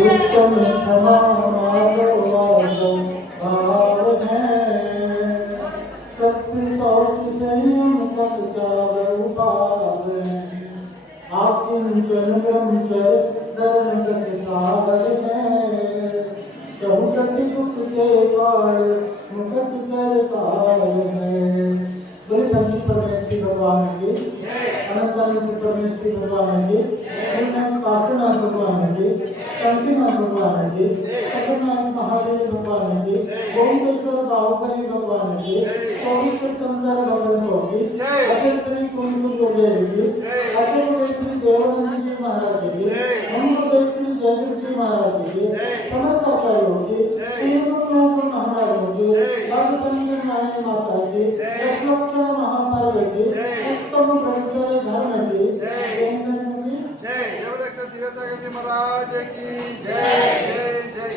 उत्तम क्षमा माधव भाव है, सत्य शौच संयम तप त्याग उपाय है, आकिंचन ब्रह्मचर्य धर्म सागर है, चहुगति दुख के पार मुकट कर पार है। बोले पंची परमेश्वरी भगवान की, अनंतानी से परमेश्वरी भगवान की, काशीनाथ भगवान की, शंकीनाथ भगवान की, कसरनाथ महादेव भगवान की, ओमकेश्वर बाहुबली भगवान की, पवित्र कंदर भगवतों की, अचल श्री कुंभ जोगेश्वरी की, अचल श्री देवानंद जी महाराज की, मंगल श्री जयदेव जी महाराज की, समस्त आचार्यों की, महाराजों की, राजसंजय नारायण माता की, दशलक्षा महापार्वती की, उत्तम ब्रह्मचर्य धर्म की, महाराज की जय जय जय।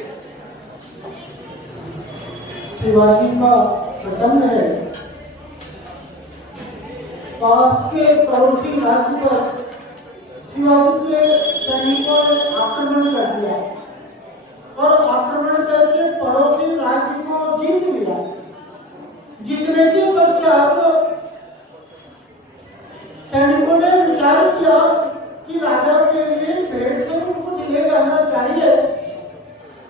शिवाजी का प्रसंग है। पास के पड़ोसी राज्य पर शिवाजी के सैनिकों ने आक्रमण कर दिया और आक्रमण करके पड़ोसी राज्य को जीत लिया। जीतने के पश्चात सैनिकों ने विचार किया कि राजा के लिए भेंट से कुछ ले जाना चाहिए।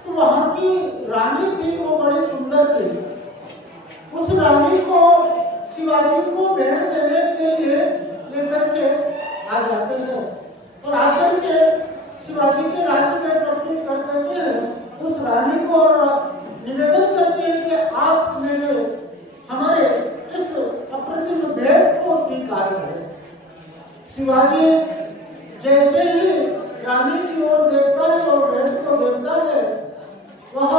तो वहां की रानी थी, वो बड़ी सुंदर थी। उस रानी को शिवाजी को भेंट देने के लिए लेकर के आ जाते थे और आकर के शिवाजी के राज्य में प्रस्तुत कर करके उस रानी को निवेदन करते हैं कि आप मेरे हमारे इस अप्रतिम भेंट को स्वीकार करें। शिवाजी जैसे ही रानी की ओर देखता है और भेंट को देखता है, वह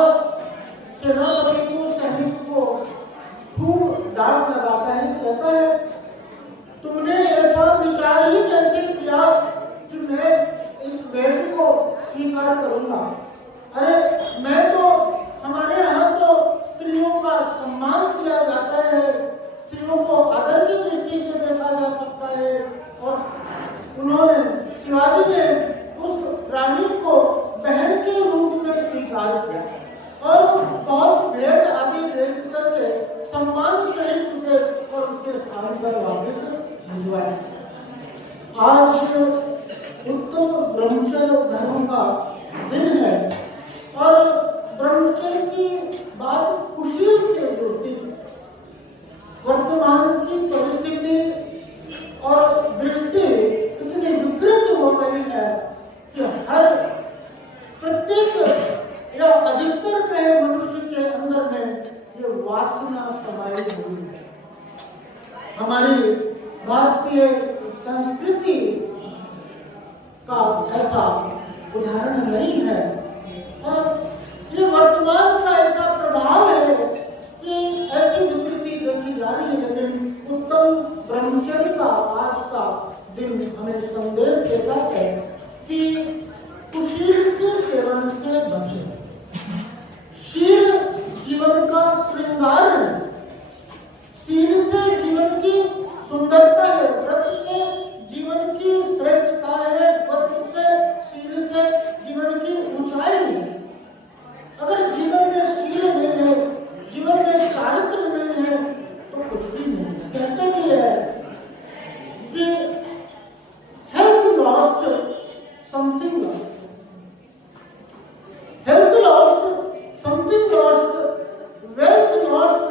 सेनापति को सैनिक को खूब डांट लगाता है, कहता है तुमने ऐसा विचार ही कैसे किया कि मैं इस भेंट को स्वीकार करूंगा। अरे मैं तो हमारे यहाँ तो स्त्रियों का सम्मान किया जाता है, स्त्रियों को आदर की दृष्टि से देखा जा सकता है। और उन्होंने शिवाजी ने उस रानी को बहन के रूप में स्वीकार किया और बहुत भेंट आदि देख करके सम्मान सहित उसे और उसके स्थान पर वापस भिजवाया। आज उत्तम ब्रह्मचर्य धर्म का दिन है और ब्रह्मचर्य की बात खुशी से जुड़ती है। वर्तमान की परिस्थिति और दृष्टि इतनी विकृत हो गई है कि हर प्रत्येक या अधिकतर के मनुष्य के अंदर में ये वासना समाई हुई है। हमारी भारतीय संस्कृति का ऐसा उदाहरण नहीं है और ये वर्तमान का ऐसा प्रभाव है कि ऐसी विकृति देखी जा रही है। लेकिन उत्तम ब्रह्मचर्य का आज का दिन हमें संदेश देता है कि कुशील के सेवन से बचें। शील जीवन का श्रृंगार है, शील से जीवन की सुंदरता है, व्रत से जीवन की श्रेष्ठता है, व्रत से शील से जीवन की ऊंचाई है। अगर जीवन में शील नहीं है, जीवन में चारित्र नहीं है तो कुछ भी नहीं। कहते भी है कि health lost something lost, health lost something lost, wealth lost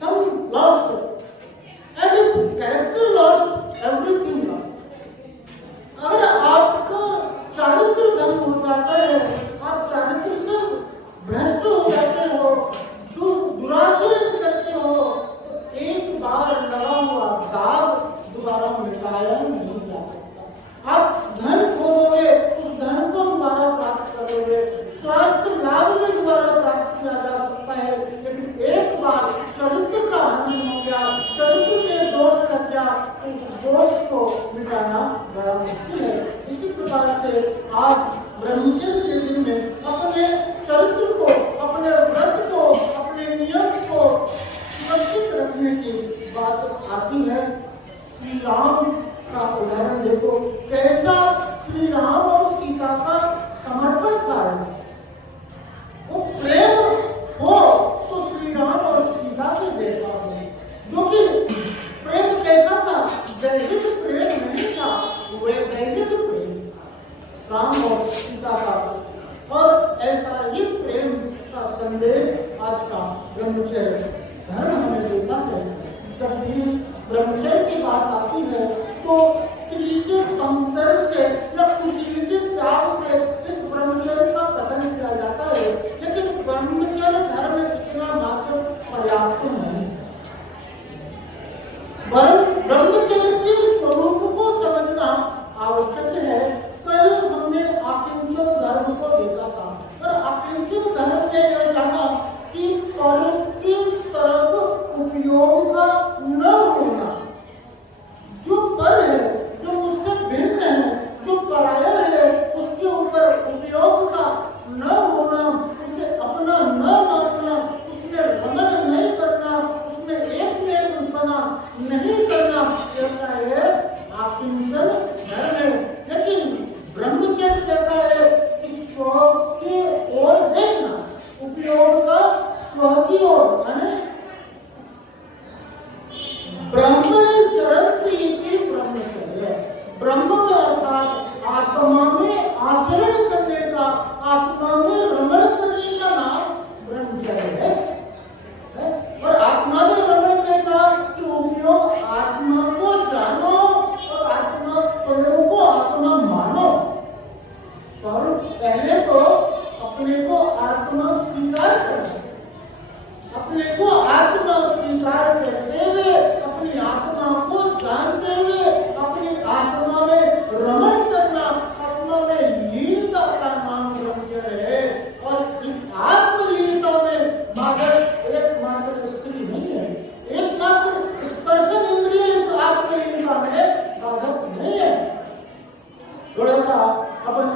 some lost and if character lost everything lost. अगर आपका चारित्र भंग हो जाता है, आप चारित्र से भ्रष्ट हो जाते हो, दुराचरण करते हो, तो एक बार लगा हुआ दाग दोबारा मिटाया नहीं जा सकता। आप धन खोओगे, उस धन को दोबारा प्राप्त करोगे, स्वास्थ्य लाभ में दोबारा प्राप्त किया जा सकता है, लेकिन एक बार चरित्र का हानि हो गया, चरित्र में दोष लग गया, तो उस दोष को मिटाना बड़ा मुश्किल है। इसी प्रकार से आज ब्रह्मचर्य के दिन में अपने चरित्र को, अपने व्रत को, अपने नियम को सुरक्षित रखने की बात आती है। श्री राम का उदाहरण देखो, कैसा श्री राम और सीता का थोड़ा सा अपन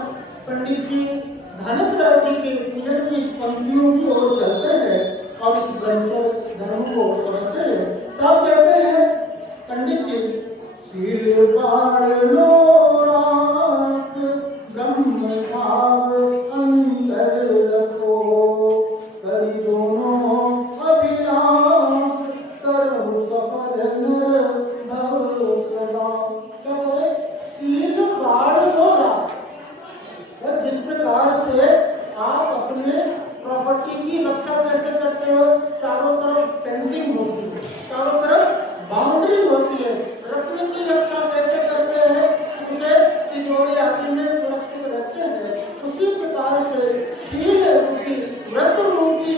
पंडित जी धनंजय जी के पूजन की पंक्तियों की ओर चलते हैं और इस ग्रंथ धर्म को समझते हैं। तब कहते हैं पंडित जी, शील बाढ़ ब्रह्म भाव अंतर रखो, करी दोनों अभिलाष, करो सफल भव सदा। क्या बोले? शील बाढ़ जिस प्रकार से आप अपने प्रॉपर्टी की रक्षा कैसे करते हो, चारों तरफ फेंसिंग होती है, चारों तरफ बाउंड्री होती है, रत्न की रक्षा कैसे करते हैं, उसे तिजोरी आदि में सुरक्षित रखते हैं, उसी प्रकार से शील रूपी व्रत रूपी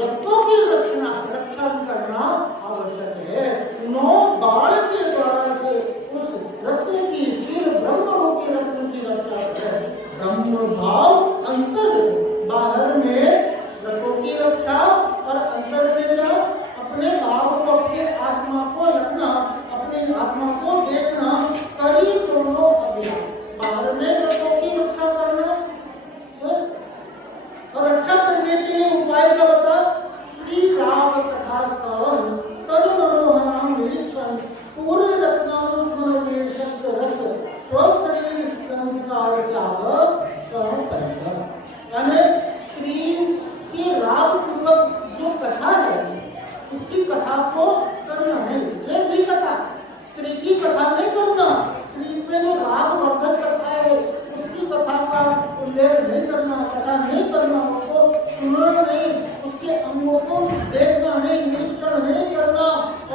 रत्नों की रक्षा करना आवश्यक है। 9 बाण के द्वारा से उस रत्न की शील ब्रह्म रूपी रत्न की रक्षा करें। ब्रह्म भाव अंतर, बाहर में रत्नों की रक्षा और अंतर में जो अपने भाव को, अपने आत्मा को रखना, अपनी आत्मा को देखना, करी दोनों अभियान। बाहर में रत्नों की रक्षा करना और रक्षा करने के लिए उपाय क्या होता? राग कथा श्रवण, तरुण मनोहराम निरीक्षण, पूरे रत्नानुस्मरण में शब्द रस, स्वशरीर संस्कार त्याग, सहपरिचय। यानी स्त्री की राग पूर्वक जो कथा है उसकी कथा को करना है। ये भी कथा, स्त्री की कथा नहीं करना, स्त्री में जो राग वर्धन करता है उसकी कथा का उल्लेख नहीं करना, कथा नहीं करना, उसको सुनना नहीं, उसके अंगों को देखना नहीं, निरीक्षण नहीं करना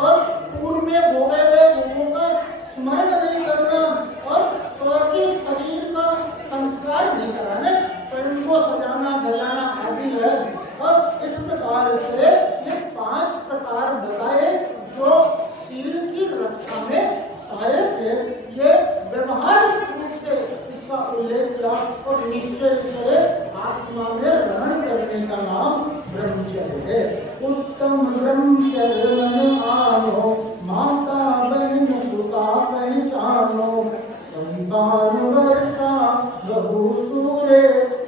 और पूर्व में भोगे हुए भोगों का स्मरण नहीं करना और स्वयं के शरीर का संस्कार नहीं कराना, स्वयं को सजाना धजाना आदि है। और इस प्रकार से ये 5 प्रकार बताए जो शील की रक्षा में सहायक है। ये व्यवहारिक रूप से इसका उल्लेख किया और निश्चय से आत्मा में ग्रहण करने का नाम ब्रह्मचर्य है। उत्तम ब्रह्मचर्य आनो, माता बहन सुता पहचानो, संतान वर्षा बहु सूरे,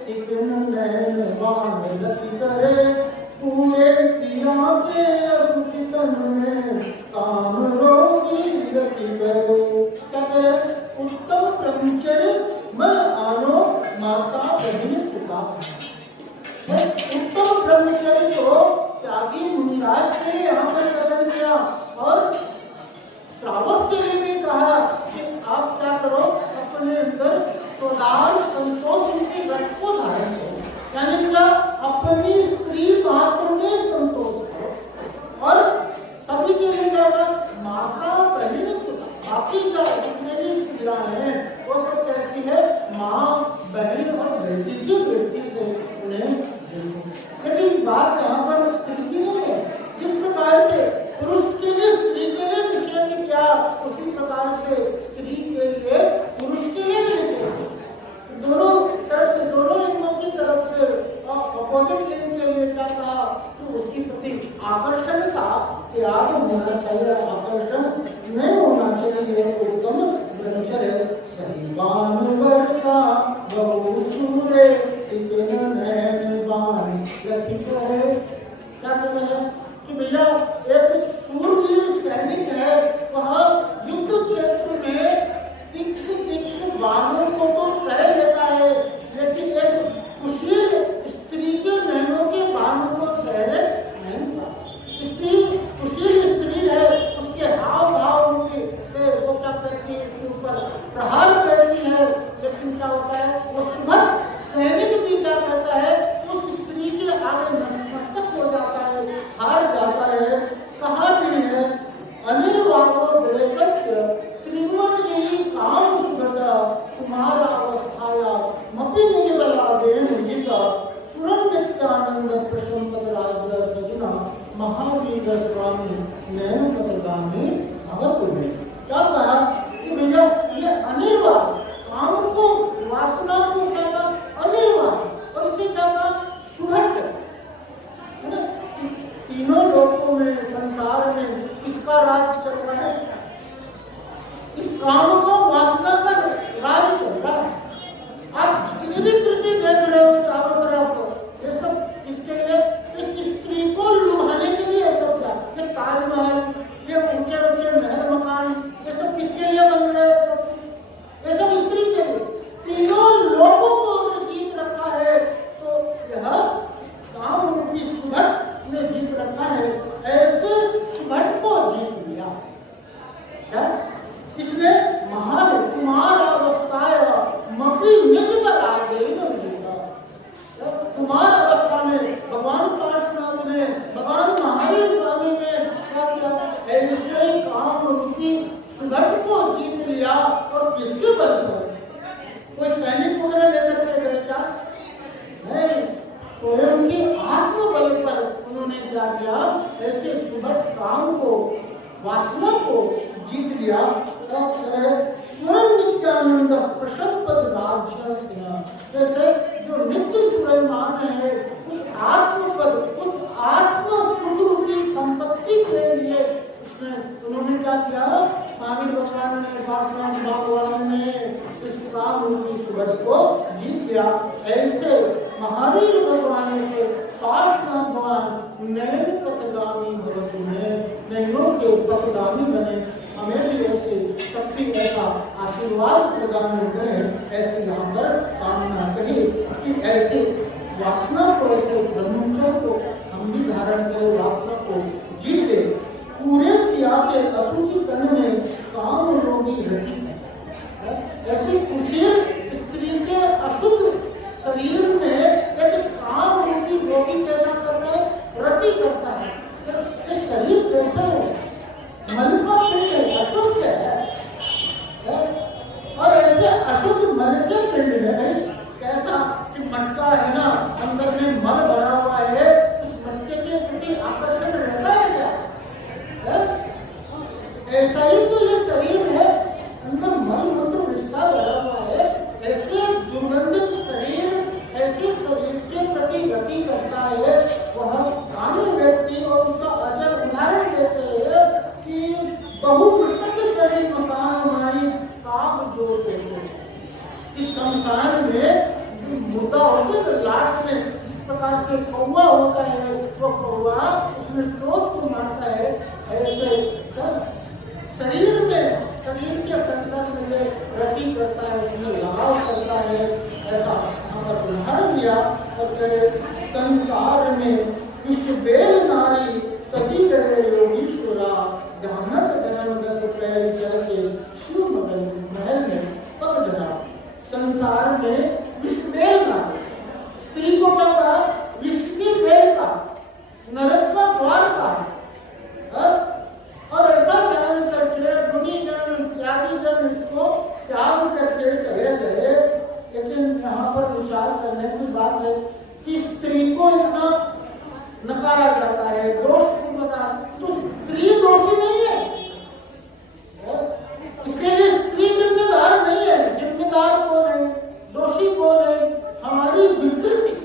टिकन नैन बाण लति करे, पूरे क्रिया के असुचितन में काम रोगी विरति करे। क्या करे? उत्तम ब्रह्मचर्य मन आनो, माता बहन सुता। उत्तम ब्रह्मचर्य को त्यागी मुनिराज के यहाँ पर कथन किया और श्रावक के लिए भी कहा कि आप क्या करो, अपने अंदर स्वदार संतोष की व्रत को धारण करो। यानी क्या? अपनी स्त्री मात्र में संतोष करो और सभी के लिए जाना माता बहन सुता। बाकी जो जितने भी स्त्रियां हैं वो सब कैसी है? माँ, बहन और बेटी की दृष्टि से उन्हें। लेकिन बात यहाँ पर स्त्री की नहीं है। जिस प्रकार से पुरुष के लिए स्त्री के लिए निषेध क्या, उसी प्रकार से स्त्री के लिए पुरुष के लिए निषेध। दोनों तरफ से, दोनों लिंगों की तरफ से अपोजिट लिंग के लिए क्या कहा? तो उसकी प्रति आकर्षण का त्याग होना चाहिए, आकर्षण नहीं होना चाहिए। उत्तम ब्रह्मचर्य सहीवान वर्षा बहु सूरे, टिकन नैन बाण लति करे। क्या कहते हैं कि भैया एक सूरवीर सैनिक है, वह युद्ध क्षेत्र में तीक्ष्ण बाणों को तो सह लेता है, लेकिन एक कुशील स्त्री के नैनों के बाणों को सह नहीं पाता। स्त्री कुशील स्त्री है, उसके हाव भाव से वो क्या करती है, इसके ऊपर प्रहार करती है, लेकिन क्या होता है? वो सुबह सैनिक भी क्या करता है? उस स्त्री के आगे मस्तक हो जाता है, हार जाता है। कहा भी है अनिर्वाणो दलेकस्य त्रिमन यही काम सुगता, तुम्हारा कभी निज बता गई न मिलेगा। कुमार अवस्था में भगवान पार्श्वनाथ ने, भगवान महावीर स्वामी ने क्या किया? ऐसे काम रूपी सुगंध को जीत लिया। और किसके बल पर? कोई सैनिक वगैरह लेकर के गए क्या? नहीं, स्वयं की आत्मबल पर उन्होंने क्या किया? ऐसे सुगंध काम को, वासना को जीत लिया। स्वयं नित्यानंद प्रशंपत राज्य सिंह, जैसे जो नित्य सुरैमान है, उस आत्मपद, उस आत्म सुख रूपी संपत्ति के लिए उन्होंने क्या किया? महावीर भगवान ने, पार्श्वनाथ भगवान ने इस काम रूपी सुगंध को जीत लिया। ऐसे महावीर भगवान से पार्श्वनाथ भगवान नैन पथगामी भवतु में, नैनों के पथगामी बने। हमें भी ऐसे शक्ति, ऐसा आशीर्वाद प्रदान करें, ऐसे यहाँ पर कामना कही कि ऐसे वासना को, ऐसे ब्रह्मचर्य को हम भी धारण करें, वासना को जीते। पूरे किया के अशुचि तन में काम रोगी रति, ऐसी कुशील स्त्री के अशुद्ध शरीर में एक काम रूपी रोगी कैसा करता है? रति करता है। ये शरीर कैसा है? मन का पिंड है, अशुद्ध है। और ऐसे अशुद्ध मन के पिंड में कैसा कि मटका है ना, अंदर में मल भरा हुआ है, उस मटके के प्रति आकर्षण रहता है क्या? ऐसा ही तो ये शरीर है, अंदर मल मूत्र विष्ठा भरा हुआ है। ऐसे दुर्गंधित शरीर, ऐसे शरीर के प्रति गति करता है। वह कानून व्यक्ति और उसका अजर उदाहरण देते हैं कि बहुमृतक शरीर मसान माई काग जो देते। इस संसार में मुद्दा होते हैं, लाश में इस प्रकार से कौवा होता है, वो कौवा उसमें चोट को मारता है। ऐसे शरीर में, शरीर के संसार में ये रति करता है, उसमें लगाव करता है। ऐसा हमारा उदाहरण दिया। और संसार में विश्ववेल नारी तजी रहे योगीश्वरा, ध्यानत जन्म दस पैर चल के शिव महल में पग धरा। संसार में विश्ववेल नारी, स्त्री को क्या कहा? विश्व की वेल का, नरक का द्वार का। और ऐसा ज्ञान करके गुणीजन त्यागी जन इसको त्याग करके चले गए। लेकिन यहाँ पर विचार करने की बात है कि स्त्री को इतना नकारा जाता है, दोष को बता, तो स्त्री दोषी नहीं है। इसके लिए स्त्री जिम्मेदार नहीं है। जिम्मेदार कौन है? दोषी कौन है? हमारी विकृति,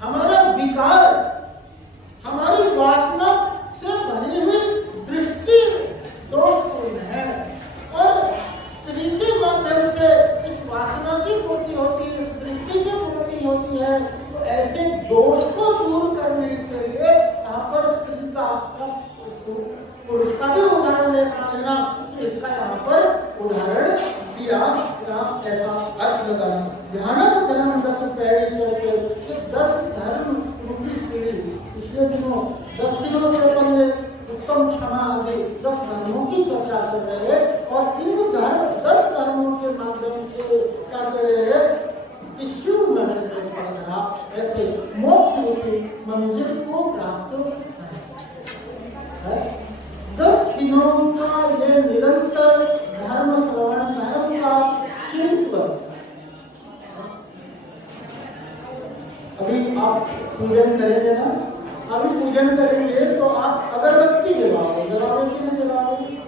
हमारा विकार, हमारी वासना से भरी हुई दृष्टि दोषपूर्ण है। और स्त्री के माध्यम से इस वासना की पूर्ति होती है, इस दृष्टि की पूर्ति होती है। तो ऐसे दोष को दूर करने के लिए यहाँ पर स्त्री का, पुरुष का भी उदाहरण लेना, इसका यहाँ पर उदाहरण दिया। ऐसा अर्थ लगाना। ध्यानत धर्म 10 पैड़ी चढ़ के 10 धर्म रूपी सीढ़ी। पिछले दिनों 10 दिनों से पहले उत्तम क्षमा आदि 10 धर्मों की चर्चा कर रहे हैं। और इन 10 धर्मों के माध्यम से क्या कर रहे हैं? शिव महल में पढ़ना, ऐसे मोक्ष रूपी मंजिल को प्राप्त है। 10 दिनों का ये निरंतर धर्म श्रवण, धर्म का चिंतन। अभी आप पूजन करेंगे ना, अभी पूजन करेंगे तो आप अगरबत्ती जलाओगे, जलाओगे कि नहीं जलाओगे?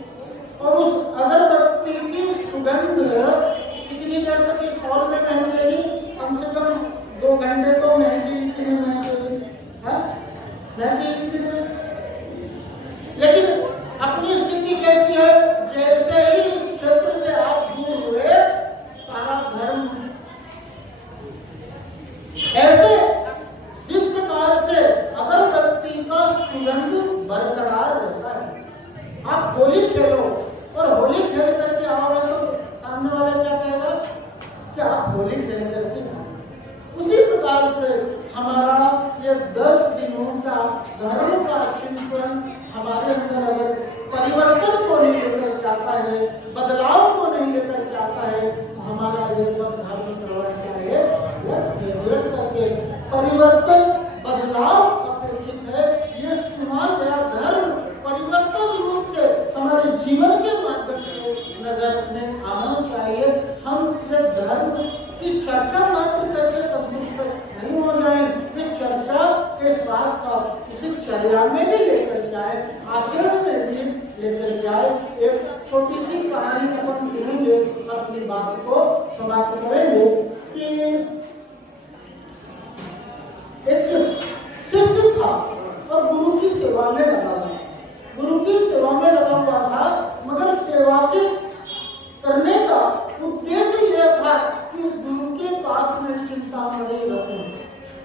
और उस अगरबत्ती की सुगंध कितनी देर तक इस हॉल में महकेगी? कम से कम 2 घंटे तो महकेगी कि नहीं महकेगी? महकेगी कि नहीं? लेकिन अपनी स्थिति कैसी है? जैसे ही इस क्षेत्र से आप दूर हुए, सारा धर्म ऐसे जिस प्रकार से अगरबत्ती का सुगंध बरकरार रहता है। आप होली खेलो और होली खेल करके आओगे तो सामने वाले क्या कहेगा कि आप होली खेल करके आओ। उसी प्रकार से हमारा ये 10 दिनों का धर्म का चिंतन हमारे अंदर अगर परिवर्तन को नहीं लेकर के आता है, बदलाव को नहीं लेकर के आता है, तो हमारा ये सब परिवर्तन, बदलाव अपेक्षित है। ये सुना गया धर्म परिवर्तन रूप से हमारे जीवन के माध्यम से नजर में आना चाहिए। हम ये धर्म की चर्चा मात्र करके संतुष्ट नहीं हो जाए, इस चर्चा के साथ साथ इसे चर्या में भी लेकर जाए, आचरण में भी लेकर जाए। एक छोटी सी कहानी हम सुनेंगे, अपनी बात को समाप्त करेंगे कि एक शिष्य था और गुरु की सेवा में लगा हुआ, गुरु की सेवा में लगा हुआ था, मगर सेवा के करने का उद्देश्य यह था कि गुरु के पास में चिंतामणि रखूं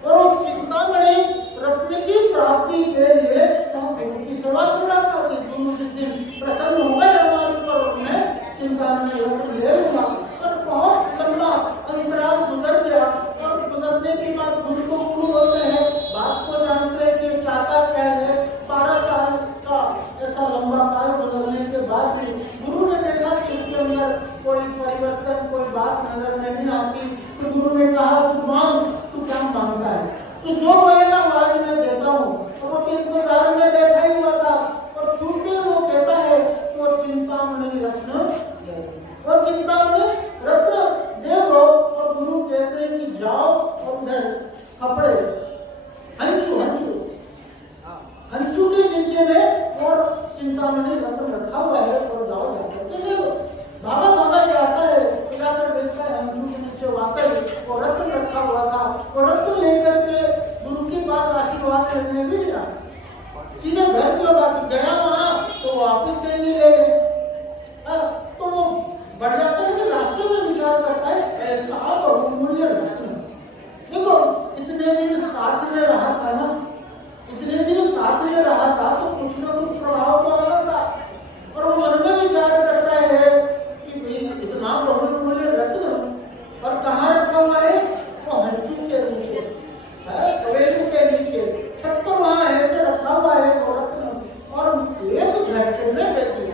और उस चिंतामणि रखने की प्राप्ति के लिए हम गुरु की सेवा करना चाहते। गुरु जिस दिन प्रसन्न हो गए हमारे ऊपर, उन्हें चिंतामणि रख ले लूंगा। और बहुत लंबा अंतराल गुजर गया और गुजरने के बाद गुरु को गुरु बोलते हैं, बात को जानते हैं कि चाहता क्या है। 12 साल का ऐसा लंबा काल गुजरने के बाद भी गुरु ने देखा कि इसके अंदर कोई परिवर्तन, कोई बात नजर नहीं आती, तो गुरु ने कहा, तू मांग, तू क्या मांगता है? तो जो बोलेगा वो आज मैं देता हूँ। और वो इंतजार में बैठा ही हुआ था और छूट के वो कहता है तो चिंतामणि रत्न, और चिंतामणि रत्न दे दो। और गुरु कहते हैं कि जाओ और उधर कपड़े हंचू के नीचे में और चिंतामणि रत्न रखा हुआ है, और जाओ जाकर के ले लो। भागा जाता है, जाकर देखता है हंचू के नीचे वाकई और रत्न रखा हुआ था, और रत्न लेकर के गुरु के पास आशीर्वाद करने भी गया। सीधे घर की बात गया वहां तो वापिस नहीं ले गए। तो वो बढ़ जाता है कि रास्ते में विचार करता है, ऐसा बहुमूल्य रत्न, देखो इतने दिन साथ में रहा था ना, इतने दिन साथ में रहा था तो कुछ ना कुछ प्रभाव तो आना था। और वो मन में विचार करता है कि भाई इतना बहुमूल्य रत्न और कहाँ रखा हुआ है? वो हंचू के नीचे, कवेलू के नीचे, छत तो वहाँ ऐसे रखा हुआ है वो रत्न। और एक झटके में देखिए,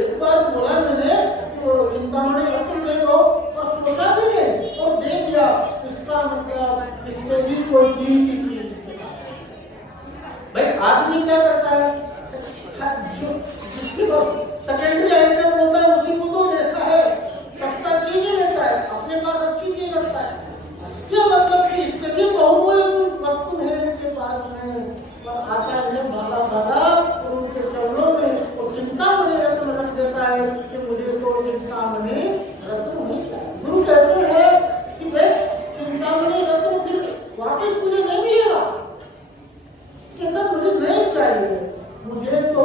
एक बार बोला मैंने तो चिंतामणि रत्न दे दो, और सोचा भी नहीं और दे दिया। इसका मतलब इससे भी कोई चीज की चीज भाई आदमी क्या करता है, जिसके पास सेकेंडरी आइटम होता है उसी को तो लेता है, सस्ता चीजें लेता है, अपने पास अच्छी चीज रखता है। इसके मतलब कि इससे भी बहुमूल्य वस्तु है उनके पास में। पर आचार्य भागा उनके चरणों में वो चिंतामणि रत्न रख देता है कि मुझे तो चिंतामणि रत्न नहीं चाहिए। गुरु कहते हैं कि भाई चिंतामणि रत्न फिर वापस मुझे नहीं मिलेगा, कहता मुझे नहीं चाहिए, मुझे तो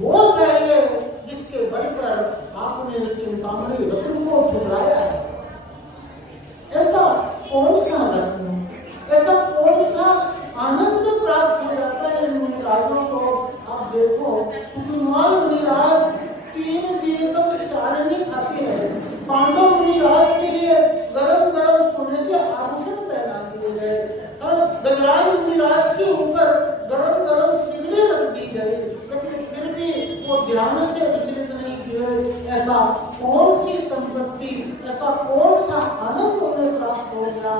वो चाहिए जिसके बल पर आपने इस चिंतामणि रत्न को ठुकराया है। ऐसा कौन सा रत्न, ऐसा कौन सा आनंद प्राप्त हो जाता है इन मुनिराजों को? आप देखो, सुकुमार मुनिराज 3 दिन तक चारणी खाते हैं। पांडव मुनिराज के लिए गरम गरम सोने के आभूषण पहना दिए गए, गजराज मुनिराज के ऊपर गरम गरम सिगड़ी रख दी गई, लेकिन फिर भी वो ध्यान से विचलित नहीं किए। ऐसा कौन सी संपत्ति, ऐसा कौन सा आनंद उन्हें प्राप्त हो गया?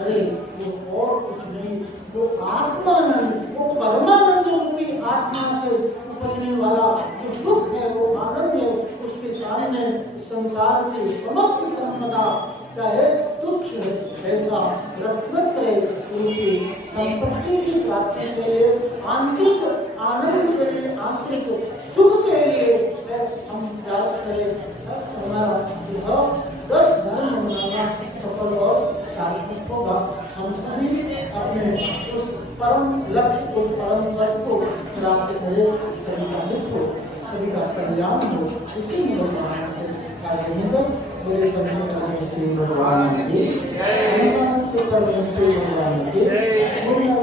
अरे वो और कुछ नहीं, वो आत्मानंद, वो परमानंद रूपी आत्मा से उपजने वाला जो सुख है, वो आनंद है, उसके सामने संसार की समस्त संपदा चाहे तुच्छ है। ऐसा रत्नत्रय रूपी संपत्ति की प्राप्ति के लिए, आंतरिक आनंद के लिए, आंतरिक सुख के लिए हम प्रयास करें। हमारा 10 धर्म मनाना सफल और सार्थक होगा। हम सभी अपने उस परम लक्ष्य को, परम पद को प्राप्त करें। सभी का हित हो, सभी का कल्याण हो, इसी भगवान से कार्य निकल मेरे भगवान की भगवान की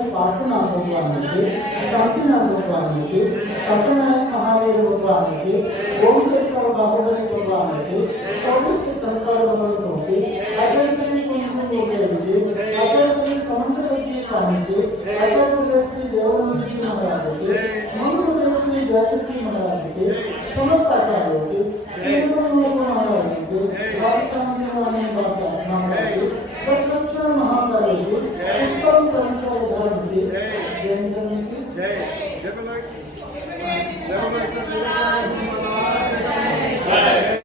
उपासना भगवान की, शांतिनाथ भगवान की, सत्यनारायण महावीर भगवान की, ओमकेश्वर बाहुबली